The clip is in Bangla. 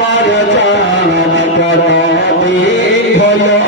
আমার জানা করা হলো